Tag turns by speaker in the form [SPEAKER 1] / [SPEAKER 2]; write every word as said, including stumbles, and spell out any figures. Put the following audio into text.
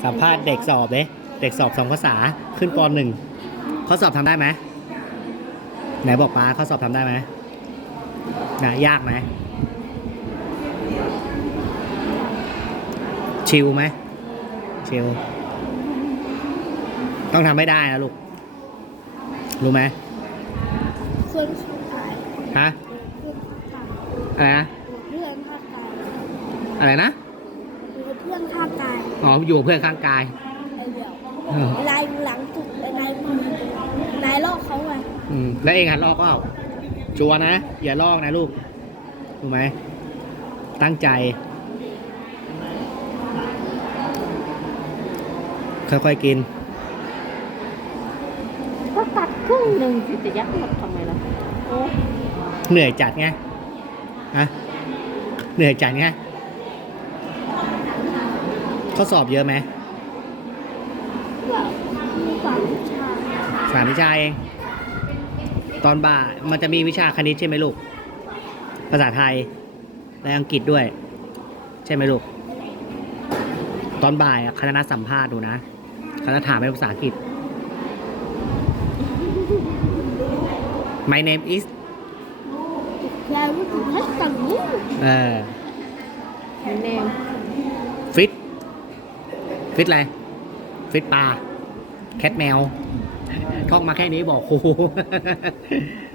[SPEAKER 1] สัมภาษณ์เด็กสอบเลยเด็กสอบสองภาษาขึ้นปหนึ่งข้อสอบทำได้ไหมไหนบอกป้าข้อสอบทำได้ไหมนะยากไหมชิลไหมชิลต้องทำไม่ได้นะลูกรู้ไหม
[SPEAKER 2] เพื่อนข้างกาย
[SPEAKER 1] ฮะ
[SPEAKER 2] เพื่อนข้างกาย
[SPEAKER 1] อะไรนะ
[SPEAKER 2] เพื่อนข้างกาย
[SPEAKER 1] อะไรนะ
[SPEAKER 2] เพื่อนข้างกาย
[SPEAKER 1] อ๋ออยู่กับเพื่อนข้างกาย
[SPEAKER 2] ไอ้เดียว
[SPEAKER 1] อืม
[SPEAKER 2] นายหลังสุดนายนายลอกเขาไง
[SPEAKER 1] อืมแล้วเองหัดลอกก็ชัวร์นะอย่าลอกนะลูกรู้ไหมตั้งใจค่อยๆกิน
[SPEAKER 3] ก็ตัดครึ่งหนึ่งสิจะยัดหมดทำไมล่ะโอ้
[SPEAKER 1] เหนื่อยจัดไงฮะเหนื่อยจัดไงข้อสอบเยอะไหม
[SPEAKER 2] แบบมีสามวิชา
[SPEAKER 1] สามวิชาเอง ตอนบ่ายมันจะมีวิชาคณิตใช่ไหมลูก ภาษาไทยและอังกฤษด้วย ใช่ไหมลูก ตอนบ่ายอะคณะสัมภาษณ์ดูนะเขาจะถามเป็นภาษาอังกฤษ My name is
[SPEAKER 2] ยายรู้สึกให้สั่งนี้
[SPEAKER 1] เอ่อ
[SPEAKER 3] เนม
[SPEAKER 1] ฟิตฟิตอะไรฟิตปลาแคทแมวท่องมาแค่นี้บอกครู